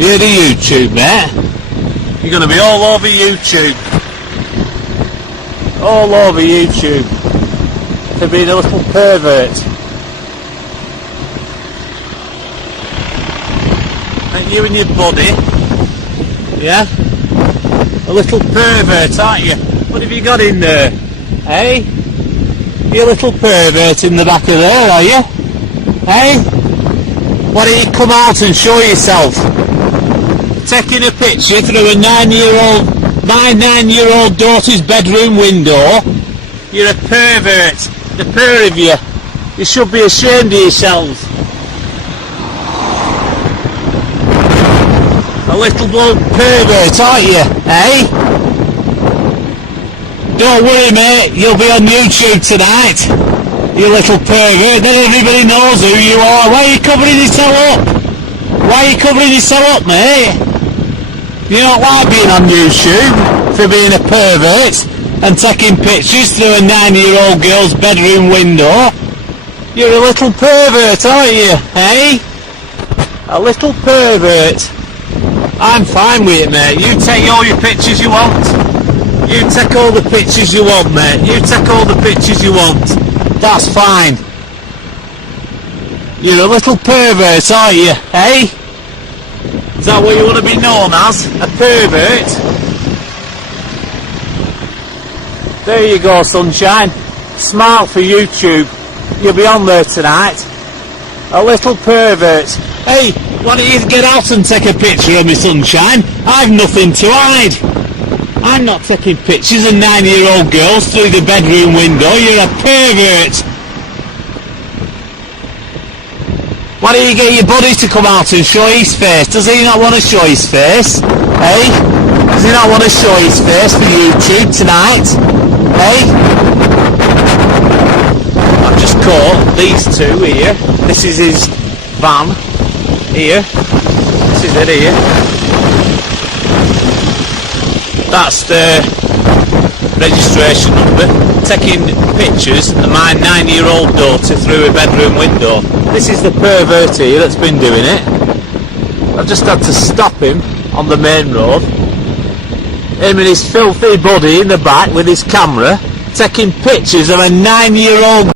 Near the YouTube, mate. You're going to be all over YouTube. All over YouTube. For being a little pervert. And you and your buddy. Yeah? A little pervert, aren't you? What have you got in there? Hey? You little pervert in the back of there, are you? Hey? Why don't you come out and show yourself? Taking a picture through my 9-year-old daughter's bedroom window. You're a pervert. The pair of you. You should be ashamed of yourselves. A little bloke pervert, aren't you? Eh? Don't worry, mate. You'll be on YouTube tonight. You little pervert. Then everybody knows who you are. Why are you covering yourself up? Why are you covering yourself up, mate? You don't like being on YouTube for being a pervert and taking pictures through a 9-year-old girl's bedroom window. You're a little pervert, aren't you? Eh? A little pervert. I'm fine with it, mate. You take all your pictures you want. You take all the pictures you want, mate. You take all the pictures you want. That's fine. You're a little pervert, aren't you? Eh? Is that what you want to be known as? A pervert? There you go, sunshine. Smart for YouTube. You'll be on there tonight. A little pervert. Hey, why don't you get out and take a picture of me, sunshine? I've nothing to hide. I'm not taking pictures of 9-year-old girls through the bedroom window. You're a pervert. Why don't you get your buddy to come out and show his face? Does he not want to show his face? Hey? Does he not want to show his face for YouTube tonight? Hey? I've just caught these two here. This is his van. Here. This is it here. That's the registration number. Taking pictures of my 9-year-old daughter through a bedroom window. This is the pervert here that's been doing it. I've just had to stop him on the main road. Him and his filthy buddy in the back with his camera taking pictures of a 9-year-old